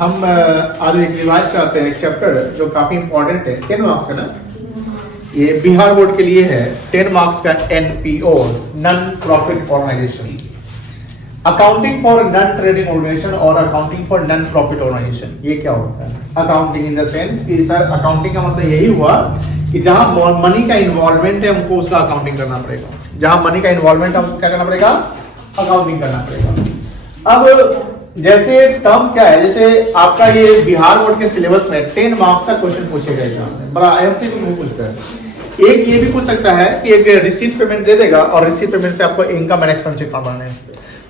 हम आज एक रिवाइज करते हैं एक चैप्टर जो काफी इंपॉर्टेंट है, 10 मार्क्स का ना, ये बिहार बोर्ड के लिए है। 10 मार्क्स का NPO, non profit organisation, accounting for non trading organisation और accounting for non profit organisation. ये क्या होता है? अकाउंटिंग इन द सेंस कि सर अकाउंटिंग का मतलब यही हुआ कि जहां मनी का इन्वॉल्वमेंट है हमको उसका अकाउंटिंग करना पड़ेगा। जहां मनी का इन्वॉल्वमेंट हम क्या करना पड़ेगा? अकाउंटिंग करना पड़ेगा। अब जैसे टर्म क्या है, जैसे आपका ये बिहार बोर्ड के सिलेबस में 10 मार्क्स का क्वेश्चन पूछेगा एग्जाम में, बड़ा एमसीक्यू पूछता है। एक ये भी पूछ सकता है कि एक रिसीट पेमेंट दे देगा और रिसीट पेमेंट से आपको इनकम एंड एक्सपेंस बनाना है,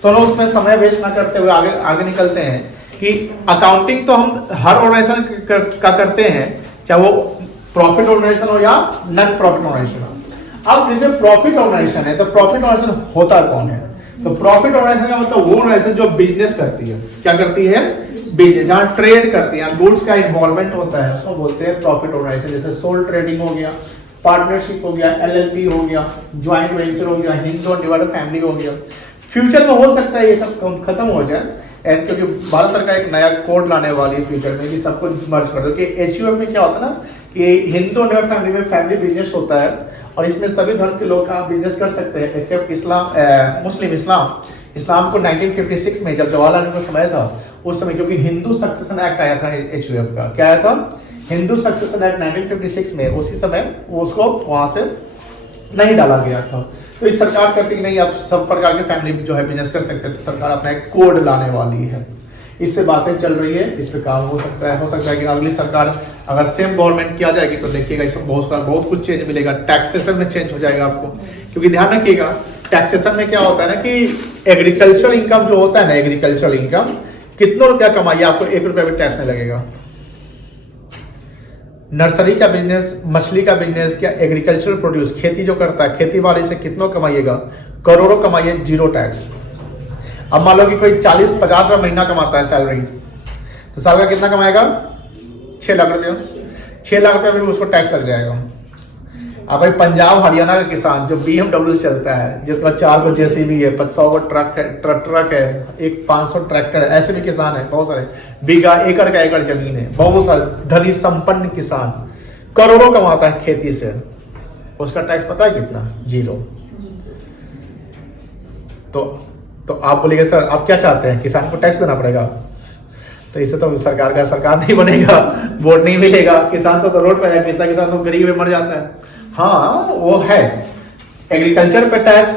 तो हम उसमें समय वेस्ट ना करते हुए आगे निकलते हैं कि अकाउंटिंग तो हम हर ऑर्गेनाइजेशन का करते हैं, चाहे वो प्रॉफिट ऑर्गेनाइजेशन हो या नॉन प्रॉफिट ऑर्गेनाइजेशन हो। अब जैसे प्रॉफिट ऑर्गेनाइजेशन है तो प्रॉफिट ऑर्गेनाइजेशन होता कौन है? तो प्रॉफिट ऑर्गेनाइजेशन का मतलब वो ऑर्गेनाइजेशन जो बिजनेस करती है। क्या करती है? बिजनेस, जहां ट्रेड करती है, गुड्स का इन्वॉल्वमेंट होता है, उसको बोलते हैं प्रॉफिट ऑर्गेनाइजेशन। जैसे सोल ट्रेडिंग हो गया, पार्टनरशिप हो गया, एलएलपी हो गया, ज्वाइंट वेंचर हो गया, हिंदू डिवाइडेड फैमिली हो गया। फ्यूचर में हो सकता है ये सब खत्म हो जाए, एंड क्योंकि भारत सरकार एक नया कोड लाने वाली है फ्यूचर में कि सब कुछ मर्ज कर दो। कि एचयूएफ में क्या होता है ना कि हिंदू डिवाइडेड फैमिली में फैमिली बिजनेस होता है और इसमें सभी धर्म के लोग का बिजनेस कर सकते हैं एक्सेप्ट इस्लाम, मुस्लिम इस्लाम को 1956 में जब जवाहरलाल नेहरू का समय था उस समय, क्योंकि हिंदू सक्सेशन एक्ट आया था एचयूएफ का। क्या आया था? हिंदू सक्सेशन एक्ट 1956 में, उसी समय वो उसको वहां से नहीं डाला गया था। तो इस सरकार करती कि नहीं, अब सब प्रकार के फैमिली जो है बिजनेस कर सकते हैं, तो सरकार अपना एक कोड लाने वाली है। इससे बातें चल रही है, इस पे काम हो सकता है कि अगली सरकार अगर सेम गवर्नमेंट किया जाएगी तो देखिएगा इसमें बहुत कुछ चेंज मिलेगा। टैक्सेशन में चेंज हो जाएगा आपको, क्योंकि ध्यान रखिएगा टैक्सेशन में क्या होता है ना कि एग्रीकल्चरल इनकम जो होता है ना, एग्रीकल्चरल इनकम कितना रुपया कमाइए आपको 1 रुपया भी टैक्स नहीं लगेगा। नर्सरी का बिजनेस, मछली का बिजनेस, क्या एग्रीकल्चरल प्रोड्यूस, खेती जो करता है, खेती बाड़ी से कितना कमाइएगा, करोड़ों कमाइए, 0 टैक्स। अब मान लो कि कोई 40-50 रुपया महीना कमाता है सैलरी, तो साल का कितना कमाएगा? 6 लाख रुपया। 6 लाख रुपया में उसको टैक्स लग जाएगा। अब भाई पंजाब हरियाणा का किसान जो BMW से चलता है, जिसका 4 को जेसीबी है, 100 को ट्रक है, एक 500 ट्रैक्टर है, ऐसे भी किसान है बहुत सारे, बीघा एकड़ का एकड़ जमीन है, बहुत सारे धनी संपन्न किसान करोड़ों कमाता है खेती से, उसका टैक्स पता है कितना? 0। तो आप बोलेंगे सर आप क्या चाहते हैं, किसान को टैक्स देना पड़ेगा? तो इससे तो सरकार नहीं बनेगा, वोट नहीं मिलेगा, किसान तो रोड पे आएगा, कितना किसान तो गरीब में मर जाता है। हाँ वो है, एग्रीकल्चर पे टैक्स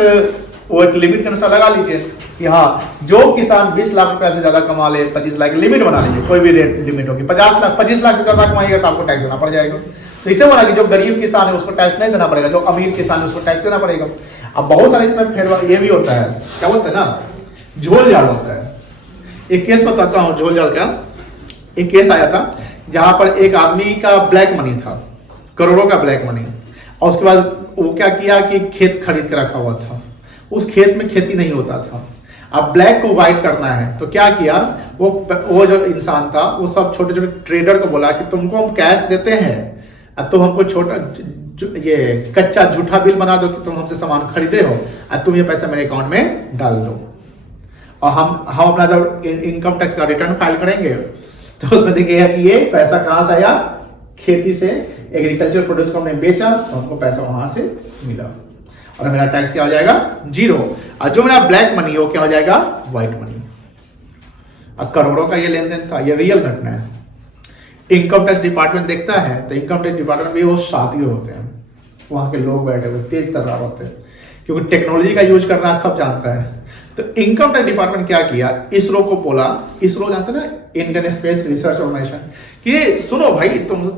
वो एक लिमिट के अनुसार लगा लीजिए कि हाँ जो किसान 20 लाख रुपए से ज्यादा कमा ले, 25 लाख लिमिट बना लीजिए, कोई भी रेट लिमिट होगी। 25 लाख से ज्यादा कमाएगा तो आपको टैक्स देना पड़ जाएगा। तो इसे बोला कि जो गरीब किसान है उसको टैक्स नहीं देना पड़ेगा, जो अमीर किसान है उसको टैक्स देना पड़ेगा। अब बहुत सारे इसमें फिर ये भी होता है, क्या बोलते हैं ना, झोल झाड़ होता है। एक केस बताता हूँ झोल झाड़ का। एक केस आया था जहां पर एक आदमी का ब्लैक मनी था, करोड़ों का ब्लैक मनी, और उसके बाद वो क्या किया कि खेत खरीद के रखा हुआ था, उस खेत में खेती नहीं होता था। अब ब्लैक को व्हाइट करना है तो क्या किया, वो जो इंसान था वो सब छोटे छोटे ट्रेडर को बोला कि तुमको हम कैश देते हैं, अब तुम हमको छोटा ये कच्चा झूठा बिल बना दो कि तुम हमसे सामान खरीदे हो, अब तुम ये पैसा मेरे अकाउंट में डाल दो, और हम अपना जब इनकम टैक्स का रिटर्न फाइल करेंगे तो उसमें देखिएगा कि ये पैसा कहां से आया, खेती से, एग्रीकल्चर प्रोड्यूस को हमने बेचा तो हमको पैसा वहां से मिला, और मेरा टैक्स क्या हो जाएगा? 0। और जो मेरा ब्लैक मनी हो क्या हो जाएगा? White money. अब करोड़ों का ये लेन देन था, ये रियल घटना है। इनकम टैक्स डिपार्टमेंट देखता है तो इनकम टैक्स डिपार्टमेंट भी वो शातिर होते हैं, वहां के लोग बैठे हुए तेज तर्रार होते हैं, क्योंकि टेक्नोलॉजी का यूज करना सब जानता है। तो इनकम टैक्स डिपार्टमेंट क्या किया, इसरो को बोला, इसरो जानते ना, इंडियन स्पेस रिसर्च ऑर्गेनाइजेशन, कि सुनो भाई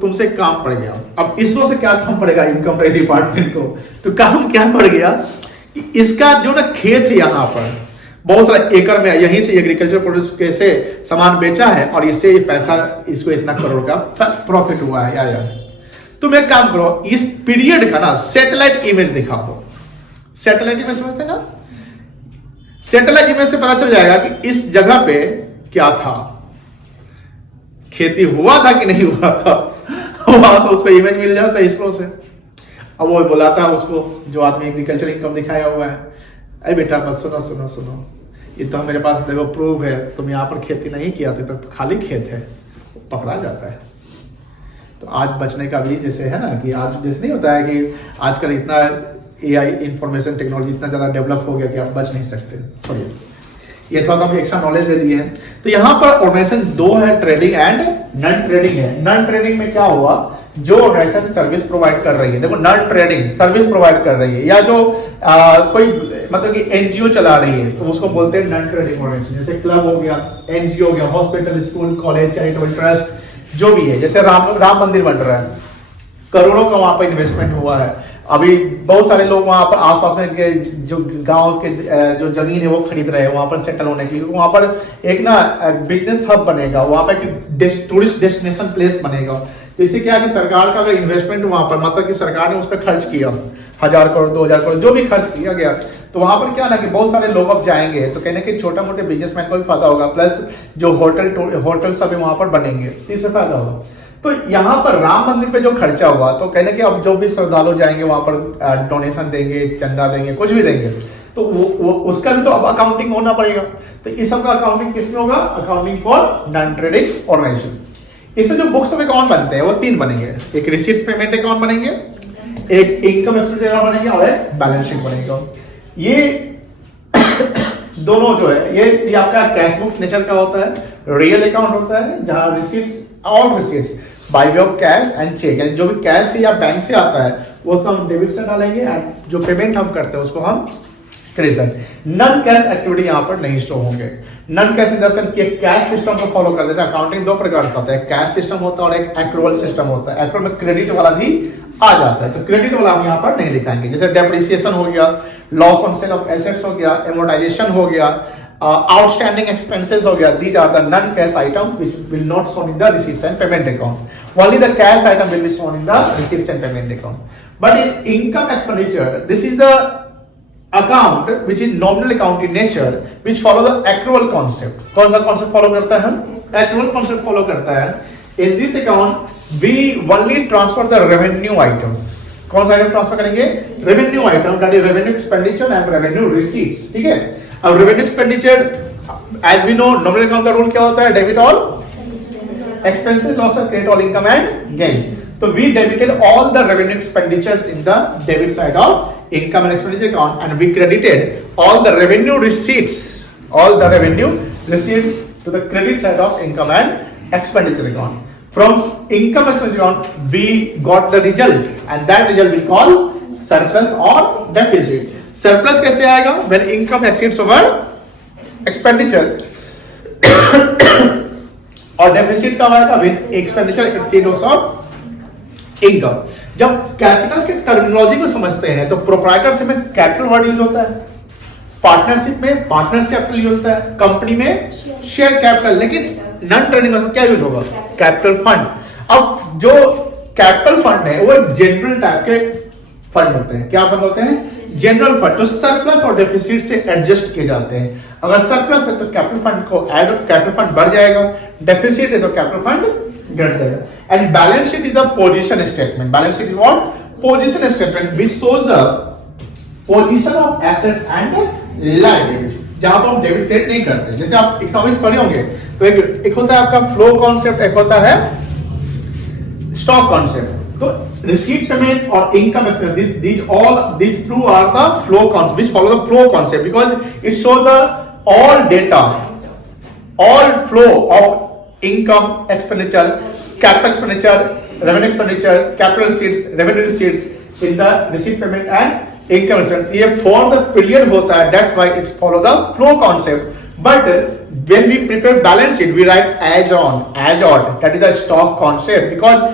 तुमसे काम पड़ गया। अब इसरो से क्या काम पड़ेगा इनकम टैक्स डिपार्टमेंट को? तो काम क्या पड़ गया कि इसका जो ना खेत है यहाँ पर बहुत सारा एकड़ में, यहीं से एग्रीकल्चर प्रोड्यूस कैसे सामान बेचा है और इससे ये पैसा, इसको इतना करोड़ का प्रॉफिट हुआ है या तुम एक काम करो, इस पीरियड का ना सैटेलाइट इमेज दिखा दो। सैटेलाइट इमेज समझते ना, सैटेलाइट इमेज से पता चल जाएगा कि इस जगह पे क्या था, खेती हुआ था कि नहीं हुआ था, वहां से उसको इमेज मिल जाता है इसरो से। अब वो बुलाता है उसको, जो आदमी एग्रीकल्चर इनकम दिखाया हुआ है, अरे बेटा बस सुनो सुनो सुनो, ये तो मेरे पास देखो प्रूफ है, तुम यहाँ पर खेती नहीं किया था, तो खाली खेत है, पकड़ा जाता है। तो आज बचने का भी जैसे है ना कि आज जैसे नहीं होता है कि आजकल इतना AI इंफॉर्मेशन टेक्नोलॉजी इतना ज़्यादा डेवलप हो गया कि आप बच नहीं सकते। छोड़िए, ये थोड़ा सा एक्स्ट्रा नॉलेज दे दिए हैं। तो यहाँ पर ऑर्गेनाइजेशन दो है, ट्रेडिंग एंड नॉन ट्रेडिंग है। नॉन ट्रेडिंग में क्या हुआ, जो ऑर्गेनाइजेशन सर्विस प्रोवाइड कर रही है, देखो नॉन ट्रेडिंग सर्विस प्रोवाइड कर रही है, या जो कोई मतलब कि NGO चला रही है, तो उसको बोलते हैं नॉन ट्रेडिंग ऑर्गेनाइजेशन। जैसे क्लब हो गया, NGO हो गया, hospital, school, college, charitable trust, जो भी है। जैसे राम मंदिर बन रहा है, करोड़ों का वहां पर इन्वेस्टमेंट हुआ है। अभी बहुत सारे लोग वहां पर आसपास में जो गांव के जो जमीन है वो खरीद रहे हैं वहां पर सेटल होने के लिए। वहां पर एक ना बिजनेस हब बनेगा, वहां पर एक टूरिस्ट डेस्टिनेशन प्लेस बनेगा। तो इससे क्या है कि सरकार का अगर इन्वेस्टमेंट वहां पर, मतलब कि सरकार ने उस पर खर्च किया 1000 करोड़ 2000 करोड़ जो भी खर्च किया गया, तो वहां पर क्या ना कि बहुत सारे लोग अब जाएंगे, तो कहने के छोटा मोटे बिजनेसमैन को भी फायदा होगा, प्लस जो होटल सब वहां पर बनेंगे, इससे फायदा होगा। तो यहाँ पर राम मंदिर पे जो खर्चा हुआ, तो कहने के अब जो भी श्रद्धालु जाएंगे वहां पर डोनेशन देंगे, चंदा देंगे, कुछ भी देंगे, तो वो उसका भी तो अब अकाउंटिंग होना पड़ेगा। तो इस सब का अकाउंटिंग किसमें होगा, accounting for non trading organisation. इससे जो बुक्स ऑफ अकाउंट बनते हैं वो 3 बनेंगे, एक रिसीट्स पेमेंट अकाउंट बनेंगे, एक इनकम एक्सपेंस अकाउंट बनेंगे और एक बैलेंस शीट बनेगा। ये दोनों जो है ये आपका कैश बुक नेचर का होता है, रियल अकाउंट होता है जहां receipts, all receipts by way of cash and cheque, यानी जो भी कैश से या बैंक से आता है वो सब हम डेबिट से डालेंगे, एंड जो पेमेंट हम करते हैं उसको हम क्रेडिट से। नॉन कैश एक्टिविटी यहाँ पर नहीं शो होंगे। Non cash in the sense कि कैश सिस्टम को फॉलो करते हैं। अकाउंटिंग 2 प्रकार का होता है, कैश सिस्टम होता है और एक एक्रूअल सिस्टम होता है। एक्रूअल में क्रेडिट वाला भी आ जाता है, तो क्रेडिट वाला हम यहाँ पर नहीं दिखाएंगे। जैसे डेप्रिसिएशन हो गया, loss on sale of assets हो गया, एमोर्टाइजेशन हो गया, outstanding expenses हो गया, these are the non-cash item which will not shown in the receipts and payment account. Only the cash item will be shown in the receipts and payment account. But in income expenditure, this is the account which is nominal account in nature, which follow the accrual concept. कौन सा concept follow करता है? Accrual concept follow करता है। In this account we only transfer the revenue items. कौन सा item transfer करेंगे? Revenue item, that is revenue expenditure and revenue receipts. ठीक है, अब revenue expenditure as we know nominal account का रूल क्या होता है, debit all expenses, losses, credit all income and gains. So we debited all the revenue expenditures in the debit side of income and expenditure account, and we credited all the revenue receipts to the credit side of income and expenditure account. From income expenditure account we got the result, and that result we call surplus or deficit. Surplus कैसे आएगा? When income exceeds over expenditure. और deficit कब आएगा? When expenditure exceeds of income. जब capital के terminology को समझते हैं तो प्रोप्राइटरशिप में कैपिटल वर्ड यूज होता है, पार्टनरशिप में पार्टनर्स कैपिटल यूज होता है, कंपनी में शेयर कैपिटल, लेकिन नॉन ट्रेडिंग में क्या यूज होगा? Capital fund. अब जो कैपिटल फंड है वो एक जनरल टाइप के फंड होते हैं। क्या फंड होते हैं? General fund. तो सरप्लस और डेफिसिट से एडजस्ट किए जाते हैं। अगर सरप्लस है तो कैपिटल फंड को ऐड, कैपिटल फंड बढ़ जाएगा, डेफिसिट है तो कैपिटल फंड घट जाएगा। And balance sheet is a position statement. Balance sheet is what? Position statement which shows the position of assets and liabilities, जहां पर हम डेबिट क्रेडिट नहीं करते। जैसे आप इकोनॉमिक्स पढ़े होंगे तो एक होता है आपका फ्लो कॉन्सेप्ट, एक होता है स्टॉक कॉन्सेप्ट। तो receipt payment or income expense, these two are the flow concept which follow the flow concept, because it shows the all data, all flow of income expenditure, capital expenditure, revenue expenditure, capital receipts, revenue receipts in the receipt payment and income expenditure. ये for the period होता है, that's why it's follow the flow concept. But when we prepare balance sheet, we write as on, that is the stock concept, because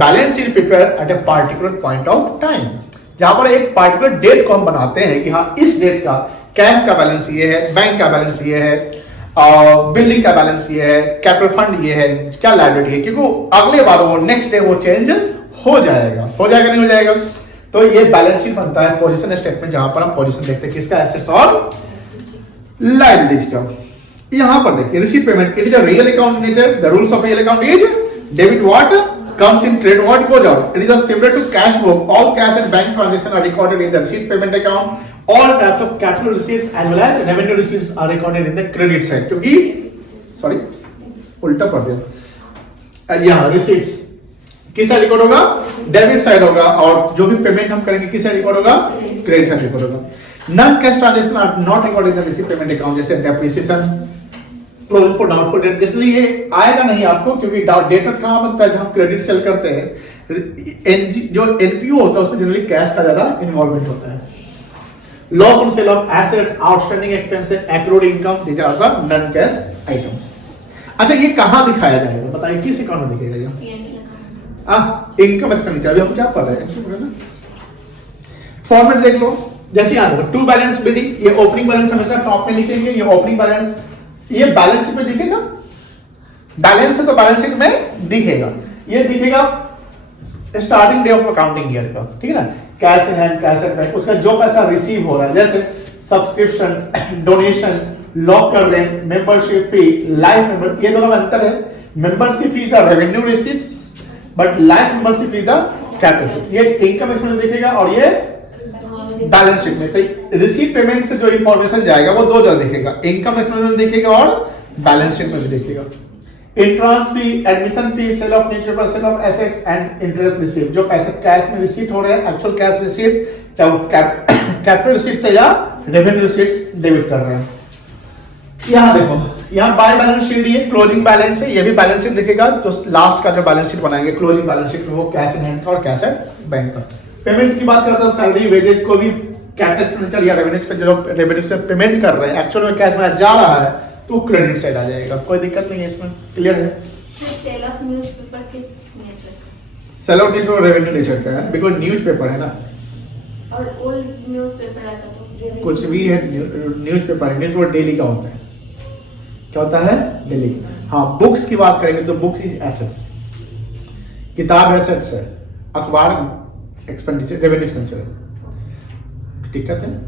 balance sheet prepare at a particular point of time, जहां पर एक particular date को हम बनाते हैं कि हाँ इस डेट का कैश का बैलेंस ये है, बैंक का बैलेंस ये है, बिल्डिंग का बैलेंस ये है, कैपिटल फंड ये है, क्या लायबिलिटी है, क्योंकि अगले बार वो नेक्स्ट डे वो चेंज हो जाएगा नहीं हो जाएगा। तो ये बैलेंस शीट बनता है पोजीशन स्टेटमेंट, जहां पर हम पोजीशन देखते हैं किसका, एसेट्स और लायबिलिटीज का। यहां पर देखिए receipt payment, it is a real account nature, the rules of real account is debit what comes in, credit what goes out. It is similar to cash book. All cash and bank transactions are recorded in the receipt payment account. All types of capital receipts as well as revenue receipts are recorded in the credit side, क्योंकि sorry उल्टा पढ़ दिया, यहां receipts किस side record होगा, debit side होगा, और जो भी पेमेंट हम करेंगे किस साइड रिकॉर्ड होगा, क्रेडिट साइड रिकॉर्ड होगा। Non cash transaction are not recorded in the receipt payment account, जैसे depreciation, closing for doubtful debt, इसलिए ये आएगा नहीं आपको, क्योंकि डेटर कहां बनता है, जब हम क्रेडिट सेल करते हैं, जो एनपीओ होता है उसमें जनरली कैश का ज्यादा इन्वॉल्वमेंट होता है। Loss on sale of assets, outstanding expenses, accrued income, these are the non cash items. अच्छा, ये कहां दिखाया जाएगा बताइए, किस अकाउंट में दिखेगा ये? इनकम एक्सपेंडिचर, अभी हम क्या पढ़ रहे हैं, फॉर्मेट देख लो, जैसे यहां देखो टू बैलेंस बिडिंग, ये ओपनिंग बैलेंस हमेशा टॉप में लिखेंगे, ये ओपनिंग बैलेंस, ये बैलेंस शीट में दिखेगा, बैलेंस है तो बैलेंस शीट में दिखेगा, ये दिखेगा starting day of accounting year का, ठीक है ना, cash in hand, cash at bank, उसका जो पैसा रिसीव हो रहा है, जैसे सब्सक्रिप्शन, डोनेशन, लॉक कर rent, membership fee, life member, ये दोनों में अंतर है, membership fee the revenue receipts but life membership fee the cash receipts, ये इनकम इसमें दिखेगा और ये बैलेंस शीट में। तो रिसीट पेमेंट से जो इंफॉर्मेशन जाएगा वो दो जगह दिखेगा, इनकम इसमें दिखेगा और बैलेंस शीट में भी दिखेगा। Entrance fee, admission fee, sale of newspaper, sale of assets and interest receive, जो पैसे कैश में रिसीट हो रहे हैं, एक्चुअल कैश रिसीट्स, चाहे कैपिटल रिसीट्स है या रेवेन्यू रिसीट्स डेबिट कर रहे हैं। यहां देखो, यहां बाय बैलेंस शीट, ये क्लोजिंग बैलेंस है, ये भी बैलेंस शीट लिखेगा, जो लास्ट का जो बैलेंस शीट बनाएंगे क्लोजिंग बैलेंस शीट में, वो कैश इन हैंड का और कैश एट बैंक का। पेमेंट की बात करता हूं, सैलरी, वेजेज को भी कैपिटल एक्सपेंडिचर या रेवेन्यू एक्सपेंडिचर, रेवेन्यू से पेमेंट कर रहे हैं, एक्चुअल में कैश में जा रहा है तो क्रेडिट साइड आ जाएगा, कोई दिक्कत नहीं है इसमें, क्लियर है। सेल ऑफ न्यूज़पेपर किस नेचर का? Sale of newspaper revenue nature का है, बिकॉज़ न्यूज़पेपर है ना, और ओल्ड न्यूज़पेपर आता तो कुछ भी है, न्यूज़पेपर है, न्यूज़पेपर डेली का होता है, क्या होता है, डेली। हाँ, बुक्स की बात करेंगे तो बुक्स इज एसेट्स, किताब एसेट्स है, अखबार एक्सपेंडिचर, रेवेन्यू एक्सपेंडिचर है, दिक्कत है।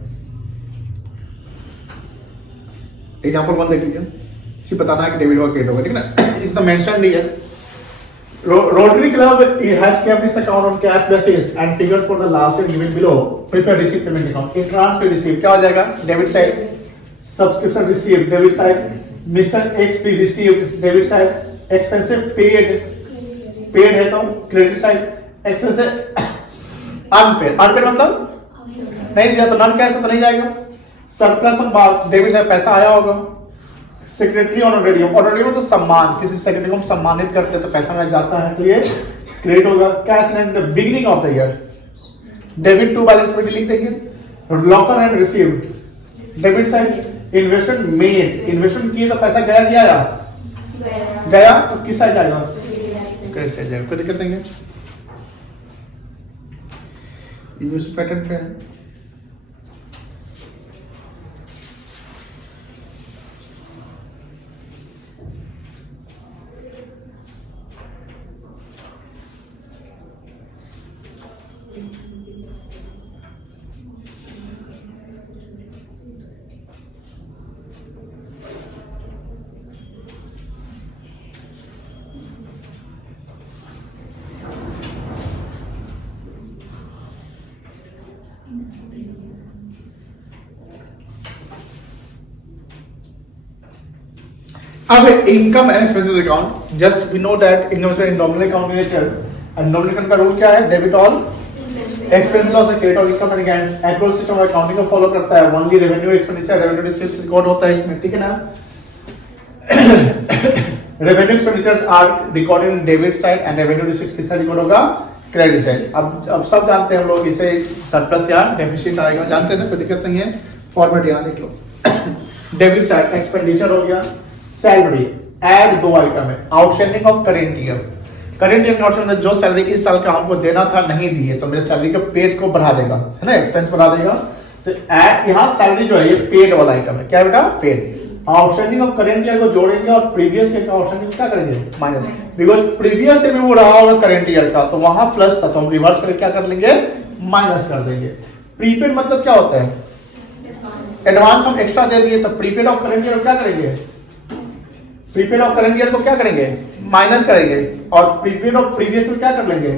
एग्जांपल 1 देख लीजिए, सी बताना है कि डेबिट और क्रेडिट होगा, ठीक है ना, इसमें मेंशन नहीं है। Rotary Club has kept its account on cash basis and figures for the last year given below. Prepare receipt payment account. In transfer receipt क्या हो जाएगा, debit side, subscription receive debit side, mister x P receive debit side, expensive paid है तो credit side, expensive unpaid मतलब नहीं दिया तो non cash तो नहीं जाएगा, surplus on mark debit side पैसा आया होगा, सेक्रेटरी ऑनरेरियम, ऑनरेरियम तो सम्मान, किसी सेक्रेटरी को हम सम्मानित करते हैं तो पैसा में जाता है तो ये क्रेडिट होगा। Cash at the beginning of the year, debit to balance sheet लिख देंगे, locker and receive debit side, investment made, investment किए तो पैसा गया तो किस साइड जाएगा, क्रेडिट साइड जाएगा, कोई दिक्कत नहीं है। यूज पैटर्न पे है, अब income and expenses account, just we know that income and nominal account nature, and nominal account का रूल क्या है, debit all expense loss credit और income and gains, accrual system of accounting को follow करता है, only revenue expenditure, revenue receipts record होता है इसमें, ठीक है ना। Revenue expenditures are recorded in debit side and revenue receipts किस साइड रिकॉर्ड होगा, क्रेडिट साइड। अब सब जानते हैं हम लोग, इसे सरप्लस या डेफिसिट आएगा, जानते हैं ना, कोई दिक्कत नहीं है, फॉर्मेट यहां देख लो। डेबिट साइड एक्सपेंडिचर हो गया, सैलरी, ऐड दो आइटम है, outstanding of current year, current year outstanding जो सैलरी इस साल का हमको देना था नहीं दिए तो मेरे सैलरी के पेड को बढ़ा देगा, है ना, एक्सपेंस बढ़ा देगा, तो यहाँ सैलरी जो है ये पेड वाला आइटम है, क्या है बेटा, paid. Outstanding of current year को जोड़ेंगे और प्रीवियस ईयर का आउटस्टैंडिंग क्या करेंगे, माइनस, बिकॉज प्रीवियस ईयर में वो रहा होगा करेंट ईयर का तो वहां प्लस था तो हम रिवर्स करके क्या कर लेंगे, माइनस कर देंगे। प्रीपेड मतलब क्या होता है, एडवांस हम एक्स्ट्रा दे दिए तो प्रीपेड ऑफ करेंट ईयर क्या करेंगे, प्रीपेड ऑफ करेंट ईयर को क्या करेंगे, माइनस करेंगे, और प्रीपेड ऑफ प्रीवियस ईयर क्या कर लेंगे,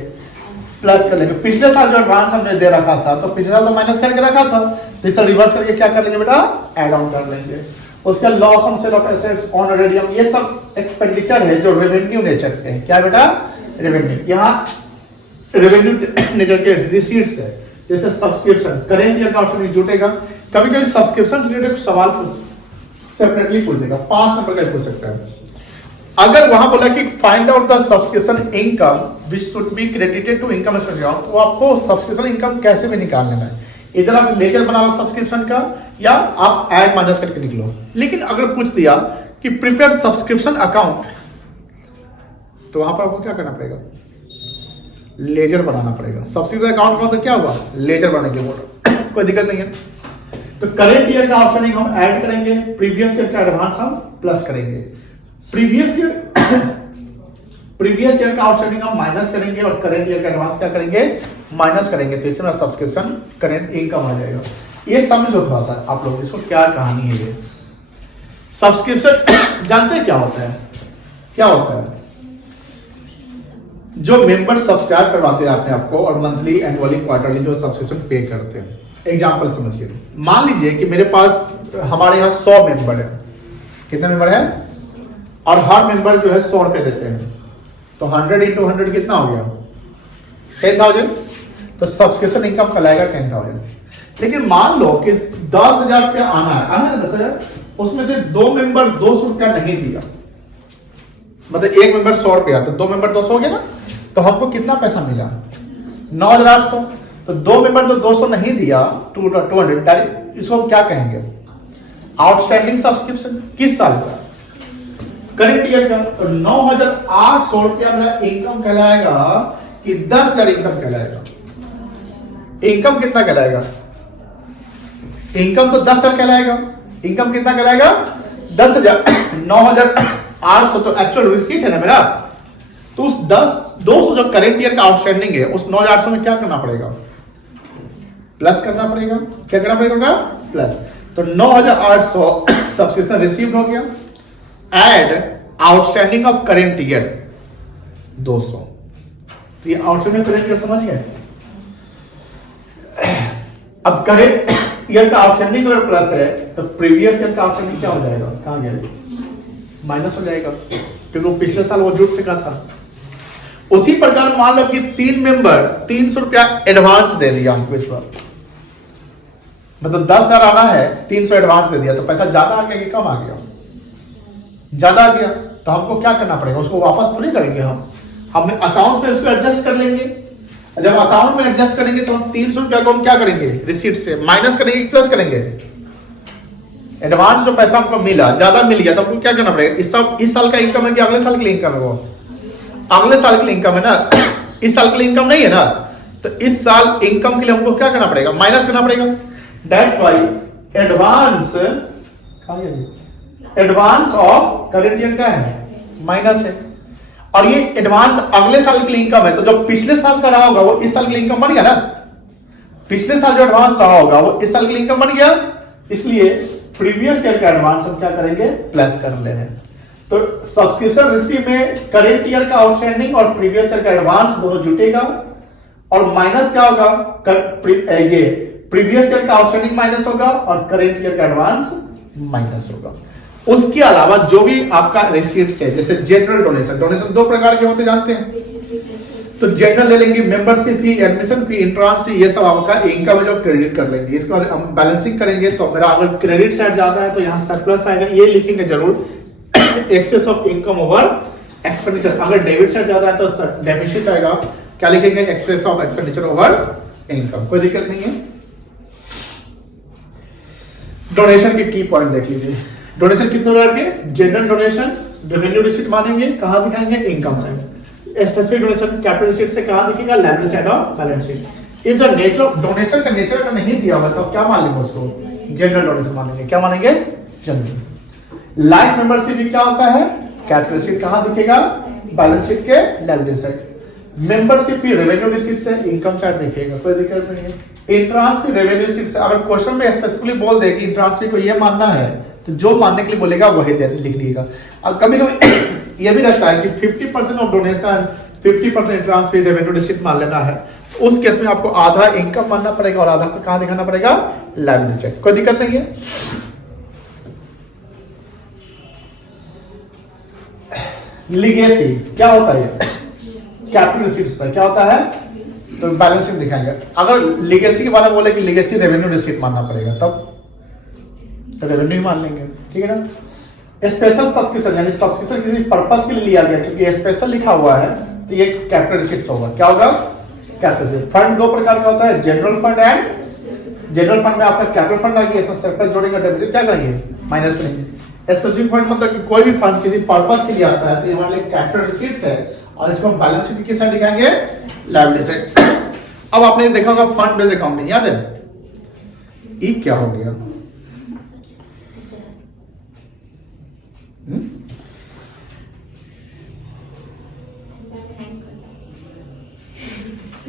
प्लस कर लेंगे। पिछले साल जो एडवांस हमने दे रखा था तो पिछले साल तो माइनस करके रखा था, तो इसे रिवर्स करके क्या कर लेंगे बेटा, ऐड ऑन कर लेंगे। उसका loss on sale of assets on radium, ये सब एक्सपेंडिचर है जो रेवेन्यू नेचर के हैं। क्या बेटा, रेवेन्यू। यहाँ रेवेन्यू नेचर के रिसीट्स है, जैसे सब्सक्रिप्शन, करेंट ईयर का ऑप्शन जुटेगा। कभी कभी सब्सक्रिप्शन से रिलेटेड सवाल सेपरेटली पूछ देगा, 5 नंबर का पूछ सकता है। अगर वहां बोला कि find out the subscription income which should be credited to income account, तो आपको सब्सक्रिप्शन इनकम कैसे भी निकाल लेना है। इधर आप लेजर बना लो सब्सक्रिप्शन का, या आप ऐड माइनस करके निकलो। लेकिन अगर पूछ दिया कि प्रिपेयर सब्सक्रिप्शन अकाउंट, तो वहां पर आपको क्या करना पड़ेगा, लेजर बनाना पड़ेगा। सब्सक्रिप्शन अकाउंट का मतलब क्या हुआ, लेजर बनाने के बोल कोई दिक्कत नहीं है। तो करेंट ईयर का ऑप्शन हम ऐड करेंगे, प्रीवियस ईयर का एडवांस हम प्लस करेंगे। प्रीवियस ईयर का आउटस्टैंडिंग हम माइनस करेंगे और करेंट ईयर का एडवांस क्या करेंगे, माइनस करेंगे। तो इसमें सब्सक्रिप्शन करेंट इनकम आ जाएगा। ये समझो थोड़ा सा आप लोग, इसको क्या कहानी है ये सब्सक्रिप्शन। जानते हैं क्या होता है, क्या होता है, जो मेंबर सब्सक्राइब करवाते हैं अपने आपको और मंथली एनुअली क्वार्टरली जो सब्सक्रिप्शन पे करते हैं। एग्जांपल समझिए, मान लीजिए कि मेरे पास हमारे यहाँ 100 मेंबर है। कितने मेंबर है, और हर मेंबर जो है 100 रुपए देते हैं, तो 100 इंटू 100 कितना हो गया, 10,000। तो सब्सक्रिप्शन इनकम कहलाएगा 10,000। लेकिन मान लो कि 10,000 रुपया आना है 10,000, उसमें से 2 मेंबर 200 रुपया नहीं दिया, मतलब एक मेंबर 100 रुपया, तो 2 मेंबर 200 हो गया ना, तो हमको कितना पैसा मिला, 9,800। तो 2 मेंबर जो 200 नहीं दिया, 200, इसको हम क्या कहेंगे, आउटस्टैंडिंग सब्सक्रिप्शन। किस साल का, करेंट ईयर का। तो 9,800 रुपया मेरा इनकम कहलाएगा कि 10,000 इनकम कहलाएगा। इनकम कितना कहलाएगा, इनकम तो 10,000 कहलाएगा। इनकम कितना कहलाएगा, 10,000। 9,800 तो एक्चुअल रिसीट है ना मेरा, तो उस 200 जो करेंट ईयर का आउटस्टैंडिंग है, उस 9,800 में क्या करना पड़ेगा, प्लस करना पड़ेगा। क्या करना पड़ेगा, प्लस। तो 9,800 सब्सक्रिप्शन रिसीव्ड हो गया, add outstanding of current year 200। तो ये आउटस्टैंडिंग करेंट ईयर समझ गए। अब करेंट ईयर का आउटस्टैंडिंग अगर प्लस है तो प्रीवियस ईयर का आउटस्टैंडिंग क्या हो जाएगा, कहां गया, माइनस हो जाएगा, क्योंकि पिछले साल वो जुट चुका था। उसी प्रकार मान लो कि 3 मेंबर 300 रुपया एडवांस दे दिया हमको इस बार, मतलब 10,000 आना है, 300 एडवांस दे दिया, तो पैसा ज्यादा आ गया कि कम आ गया, ज्यादा आ गया। तो हमको क्या करना पड़ेगा, उसको वापस थोड़ी करेंगे हम अकाउंट में उसको एडजस्ट कर लेंगे। जब अकाउंट में एडजस्ट करेंगे तो हम 300 रुपया को हम क्या करेंगे, रिसीट से माइनस करेंगे, प्लस करेंगे। एडवांस जो पैसा हमको मिला, ज्यादा मिल गया, तो हमको क्या करना पड़ेगा, इस साल का इनकम है कि अगले साल के लिए इनकम है, वो अगले साल के लिए इनकम है ना, इस साल के लिए इनकम नहीं है ना, तो इस साल इनकम के लिए हमको क्या करना पड़ेगा, माइनस करना पड़ेगा। That's why advance of current year क्या है, माइनस है, और ये एडवांस अगले साल के लिए इनकम है। तो जो पिछले साल का रहा होगा वो इस साल के लिए इनकम बन गया ना, पिछले साल जो एडवांस रहा होगा वो इस साल के लिए इनकम बन गया, इसलिए प्रीवियस ईयर का एडवांस हम क्या करेंगे, प्लस कर ले हैं। तो सब्सक्रिप्शन रिसीव में करेंट ईयर का आउटस्टैंडिंग और प्रीवियस ईयर का एडवांस दोनों जुटेगा, और माइनस क्या होगा, ये प्रीवियस ईयर का आउटस्टैंडिंग माइनस होगा और करेंट ईयर का एडवांस माइनस होगा। उसके अलावा जो भी आपका रिसीट्स है, जैसे जनरल डोनेशन, डोनेशन 2 प्रकार के होते जानते हैं, तो जनरल ले लेंगे, membership fee, admission fee, entrance fee, ये सब आपका इनकम है जो क्रेडिट कर लेंगे। इसको हम बैलेंसिंग करेंगे तो मेरा अगर क्रेडिट साइड ज्यादा है तो यहाँ सरप्लस आएगा, ये लिखेंगे जरूर, excess of income over expenditure. अगर डेबिट साइड ज्यादा है तो डेफिसिट आएगा, क्या लिखेंगे, excess of expenditure over income. कोई दिक्कत नहीं है। डोनेशन के की पॉइंट देख लीजिए। डोनेशन कितने प्रकार के, जनरल डोनेशन रेवेन्यू रिसीट मानेंगे, कहां दिखाएंगे, income side. Specific donation capital receipt से कहां दिखेगा, liability side of balance sheet. If the nature of donation का नेचर अगर नहीं दिया हुआ तो क्या मान लेंगे उसको, जनरल डोनेशन मानेंगे। क्या मानेंगे, जनरल। लाइफ मेंबरशिप भी क्या होता है, कैपिटल रिसीट कहां दिखेगा, बैलेंस शीट के लायबिलिटी साइड। मेंबरशिप भी रेवेन्यू रिसीट से इनकम साइड दिखेगा, कोई दिक्कत नहीं है। इंट्रांस भी रेवेन्यू रिसीट से, अगर क्वेश्चन में स्पेसिफिकली बोल दे कि इंट्रांस को ये मानना है तो जो मानने के लिए बोलेगा वही लिख लीजिएगा। और कभी कभी ये भी रहता है कि 50% ऑफ डोनेशन 50% एडवांस पे रेवेन्यू रिसीट मान लेना है। उस केस में आपको आधा इनकम मानना पड़ेगा और आधा कहां दिखाना पड़ेगा, लायबिलिटी साइड। कोई दिक्कत नहीं है। लीगेसी क्या होता है, कैपिटल रिसीट्स पर क्या होता है, तो बैलेंस शीट दिखाएंगे। अगर लीगेसी के बारे में बोले कि लीगेसी रेवेन्यू रिसीट मानना पड़ेगा, तब रेवेन्यू ही मान लेंगे, ठीक है ना। स्पेशल सब्सक्रिप्शन यानी सब्सक्रिप्शन किसी पर्पस के लिए लिया गया, क्योंकि स्पेशल लिखा हुआ है तो ये कैपिटल रिसीट्स होगा। क्या होगा, कैपिटल रिसीट। फंड दो प्रकार का होता है, general fund and general fund में आपका कैपिटल फंड आ गया, इसमें सरप्लस जोड़ेंगे, डेबिट क्या करेंगे, माइनस करेंगे। स्पेसिफिक फंड मतलब कि कोई भी फंड किसी पर्पस के लिए आता है तो ये हमारे लिए कैपिटल रिसीट्स है, और इसको हम बैलेंस शीट की साइड दिखाएंगे, लायबिलिटी साइड। अब आपने देखा होगा फंड बेस्ड अकाउंटिंग, याद है ई क्या हो गया,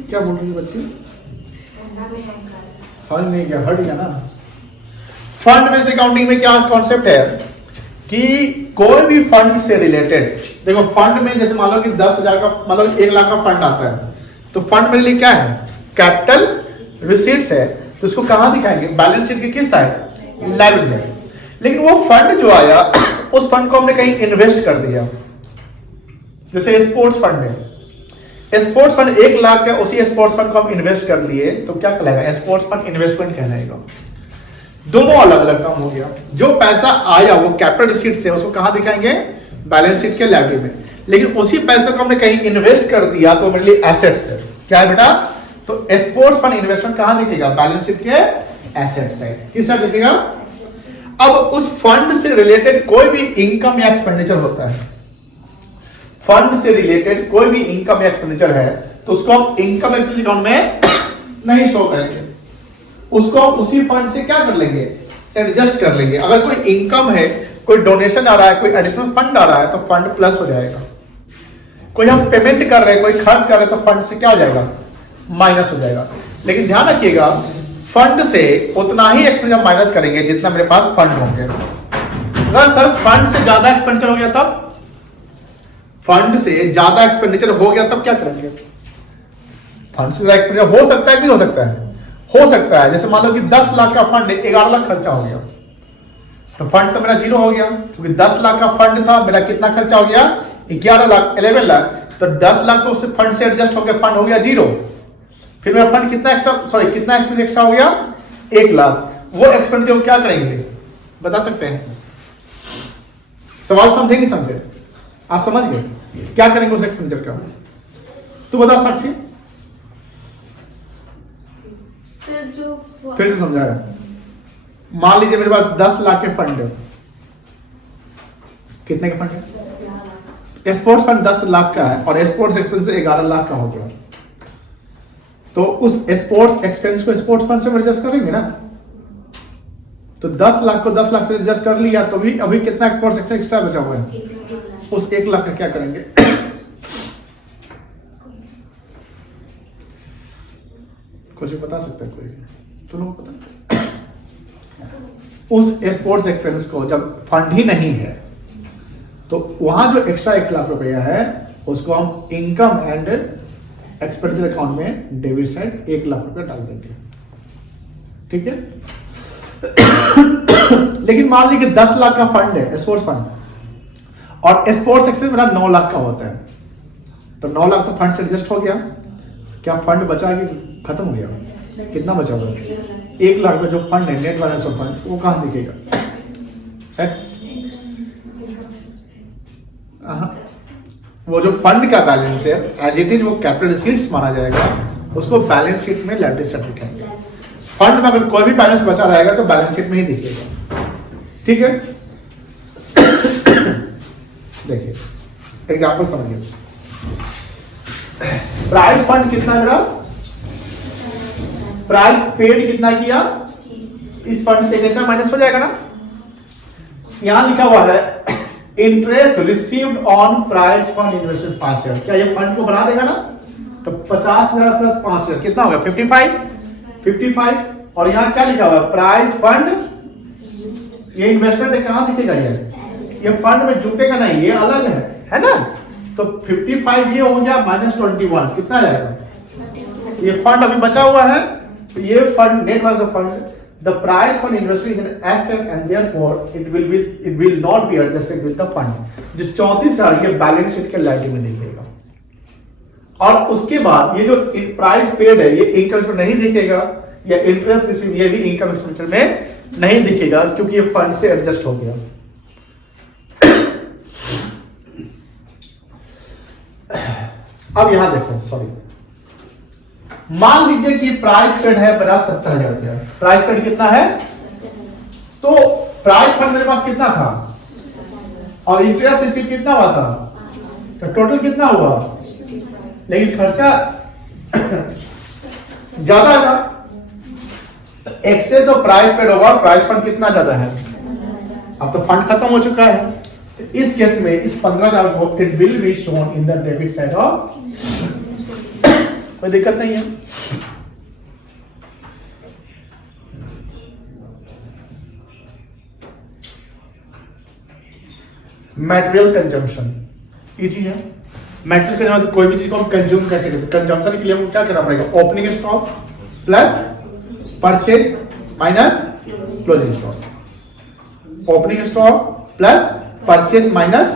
क्या बोल रही है बच्ची, हल नहीं क्या, हट गया ना। फंड बेस्ड अकाउंटिंग में क्या कॉन्सेप्ट है कि कोई भी फंड से रिलेटेड, देखो फंड में जैसे मान लो कि 10,000 का मतलब 1 लाख का फंड आता है, तो फंड मेरे लिए क्या है, कैपिटल रिसीट्स है, तो उसको कहां दिखाएंगे, बैलेंस शीट की किस साइड, लायबिलिटी साइड। लेकिन वो फंड जो आया उस फंड को हमने कहीं इन्वेस्ट कर दिया, जैसे स्पोर्ट्स फंड है, स्पोर्ट्स फंड 1 लाख का, उसी स्पोर्ट्स फंड को हम इन्वेस्ट कर लिए तो क्या कहलाएगा, स्पोर्ट्स फंड इन्वेस्टमेंट कहलाएगा। दोनों अलग अलग काम हो गया। जो पैसा आया वो कैपिटल रिसीट से, उसको कहां दिखाएंगे, बैलेंस शीट के लायबिलिटी में। लेकिन उसी पैसे को हमने कहीं इन्वेस्ट कर दिया तो मेरे लिए एसेट्स है। क्या है बेटा, तो स्पोर्ट्स फंड इन्वेस्टमेंट कहां दिखेगा, बैलेंस शीट के एसेट्स है, किस साइड दिखेगा। अब उस फंड से रिलेटेड कोई भी इनकम या एक्सपेंडिचर होता है, फंड से रिलेटेड कोई भी इनकम या एक्सपेंडिचर है तो उसको हम इनकम एक्सपेंडिचर अकाउंट में नहीं शो करेंगे, उसको हम उसी फंड से क्या कर लेंगे, एडजस्ट कर लेंगे। अगर कोई इनकम है, कोई डोनेशन आ रहा है, कोई एडिशनल फंड आ रहा है तो फंड प्लस हो जाएगा। कोई हम पेमेंट कर रहे हैं, कोई खर्च कर रहे हैं तो फंड से क्या हो जाएगा, माइनस हो जाएगा। लेकिन ध्यान रखिएगा फंड से उतना ही एक्सपेंडिचर माइनस करेंगे जितना मेरे पास फंड होंगे। अगर सर फंड से ज्यादा एक्सपेंडिचर हो गया तब, फंड से ज्यादा एक्सपेंडिचर हो गया तब क्या करेंगे, फंड से ज्यादा एक्सपेंडिचर हो सकता है कि हो सकता है, हो सकता है। जैसे मान लो कि 10 लाख का फंड है, 11 लाख खर्चा हो गया तो फंड तो मेरा जीरो हो गया, क्योंकि 10 लाख का फंड था, मेरा कितना खर्चा हो गया, 11 लाख 11 लाख, तो 10 लाख तो उससे फंड से एडजस्ट हो गया, फंड हो गया जीरो। फिर मेरा फंड कितना एक्स्ट्रा, सॉरी कितना एक्सपेंस एक्स्ट्रा हो गया, 1 लाख। वो एक्सपेंडिचर क्या करेंगे बता सकते हैं, सवाल समझे नहीं समझे, आप समझ गए क्या करेंगे उस एक्सपेंडिचर का, तू बता साक्षी, फिर से समझाया। मान लीजिए मेरे पास 10 लाख के फंड है, कितने का फंड है, स्पोर्ट्स फंड 10 लाख का है और स्पोर्ट्स एक्सपेंस 11 लाख का हो गया, तो उस स्पोर्ट्स एक्सपेंस को स्पोर्ट्स फंड से एडजस्ट करेंगे ना। तो 10 लाख को 10 लाख से एडजस्ट कर लिया तो भी अभी कितना स्पोर्ट्स एक्सपेंस एक्स्ट्रा बचा हुआ है, उस 1 लाख का क्या करेंगे कुछ बता सकता है कोई, तो लोग पता उस स्पोर्ट्स एक्सपेंस को जब फंड ही नहीं है तो वहां जो एक्स्ट्रा 1 लाख रुपया है उसको हम इनकम एंड एक्सपेंडिचर अकाउंट में डेबिट साइड 1 लाख रुपया डाल देंगे, ठीक है। लेकिन मान लीजिए 10 लाख का फंड है स्पोर्ट्स फंड और स्पोर्ट्स एक्सपेंस मेरा 9 लाख का होता है, तो 9 लाख तो फंड से एडजस्ट हो गया, क्या फंड बचा कि खत्म हो गया, कितना बचा हुआ, 1 लाख में जो फंड है नेट बैलेंस ऑफ फंड वो कहां दिखेगा है? वो जो फंड का बैलेंस है एज इट इज वो कैपिटल रिसीट्स माना जाएगा, उसको बैलेंस शीट में लायबिलिटी साइड दिखाएंगे। फंड में अगर कोई भी बैलेंस बचा रहेगा तो बैलेंस शीट में ही दिखेगा, ठीक है। देखिए एग्जांपल समझिए, प्राइज फंड कितना मेरा, प्राइज पेड कितना किया, इस फंड से कैसा माइनस हो जाएगा ना। यहां लिखा हुआ है interest received on prize fund invested 5,000, क्या ये फंड को बढ़ा देगा ना, तो 50,000 प्लस 5,000 कितना होगा 55। और यहां क्या लिखा हुआ है प्राइज फंड, ये इन्वेस्टमेंट कहां दिखेगा, ये फंड में जुटेगा नहीं, ये अलग है ना। तो 55 ये हो गया -21 कितना आ जाएगा? ये फंड अभी बचा हुआ है, तो ये fund net value of fund the price for investing in asset and therefore it will not be adjusted with the fund. जो 34,000 ये बैलेंस शीट के लाइटिंग में दिखेगा, और उसके बाद ये जो प्राइस पेड है ये इनकम में नहीं दिखेगा, या इंटरेस्ट रिसीव ये भी इनकम एक्सपेंडिचर में नहीं दिखेगा, क्योंकि ये फंड से एडजस्ट हो गया। अब यहां देखो, सॉरी, मान लीजिए कि प्राइस पेड है बड़ा 70,000 रुपया। प्राइस पेड कितना है? तो प्राइस फंड मेरे पास कितना था और इंटरेस्ट रिसीव कितना हुआ था, तो टोटल कितना हुआ, लेकिन खर्चा ज्यादा है ना, एक्सेस ऑफ प्राइस पेड होगा, प्राइस फंड कितना ज्यादा है, अब तो फंड खत्म हो चुका है। तो इस केस में इस 15,000 को it will be shown in the debit side of, कोई दिक्कत नहीं है। मटेरियल कंजम्पशन इजी है। मटेरियल कंजम्पशन कोई भी चीज को हम कंज्यूम कैसे करते हैं, कंजम्पशन के लिए हमको क्या करना पड़ेगा, opening stock plus purchase minus closing stock, opening stock plus purchase minus.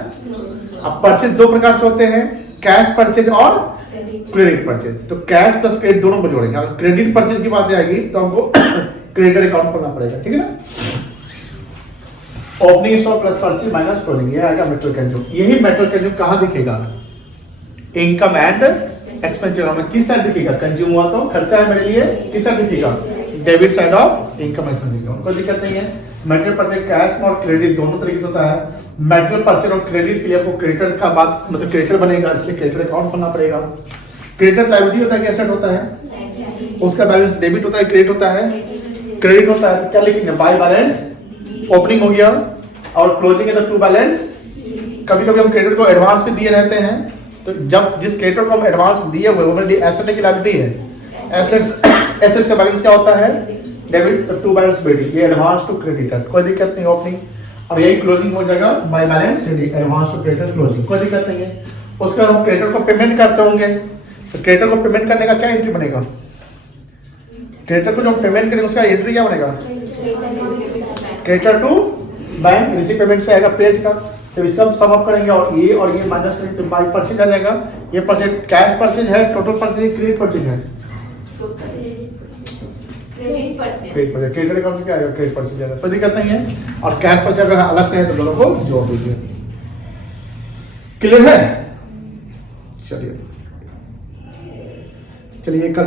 अब परचेज दो प्रकार से होते हैं, कैश परचेज और क्रेडिट परचेज। तो कैश प्लस क्रेडिट दोनों को जोड़ेंगे। अगर क्रेडिट परचेज की बात आएगी तो हमको क्रेडिटर अकाउंट करना पड़ेगा, ठीक है ना। Opening stock plus purchase minus closing, ये आएगा मेटल कंज्यूम। यही मेटल कंज्यूम कहां दिखेगा, इनकम एंड एक्सपेंडिचर में। किस साइड दिखेगा, कंज्यूम हुआ तो खर्चा है मेरे लिए, किस साइड दिखेगा, debit side of income expenditure. कोई दिक्कत नहीं है। मेटल परचेज कैश और क्रेडिट दोनों तरीके से होता है। मेटल परचेज और क्रेडिट के लिए आपको क्रेडिटर का बात, मतलब क्रेडिटर बनेगा, इसलिए क्रेडिटर अकाउंट बनना पड़ेगा। क्रेडिटर लायबिलिटी होता है कि एसेट होता है, उसका बैलेंस डेबिट होता है, क्रेडिट होता है, क्रेडिट होता है। तो क्या लिखेंगे, बाय बैलेंस ओपनिंग हो गया और क्लोजिंग है तो टू बैलेंस। कभी कभी हम क्रेडिटर को एडवांस भी दिए रहते हैं, तो जब जिस क्रेडिटर को हम एडवांस दिए हुए वो मेरे एसेट की लायबिलिटी है, एसेट्स का बैलेंस क्या होता है, डेबिट, तो टू बैलेंस क्रेडिट, ये एडवांस टू क्रेडिटर, कोई दिक्कत नहीं। ओपनिंग और यही क्लोजिंग हो जाएगा by balance advance to creditor closing, कोई दिक्कत नहीं है। उसके बाद हम क्रेडिटर को पेमेंट करते होंगे, तो क्रेडिटर को पेमेंट करने का क्या एंट्री बनेगा, क्रेडिटर को जो पेमेंट करेंगे उसका एंट्री क्या बनेगा, creditor to bank receive payment से आएगा पेड का। तो इसका हम सम अप करेंगे और ये माइनस करेंगे तो बाय परचेज आ जाएगा। ये परचेज कैश परचेज है, टोटल परचेज, क्रेडिट परचेज है, क्रेडिट परचेज, क्रेडिट अकाउंट से क्या आएगा, क्रेडिट परचेज आएगा, कोई दिक्कत नहीं है। और कैश परचेज अगर अलग से है तो दोनों को जोड़ दीजिए। क्लियर है? चलिए कल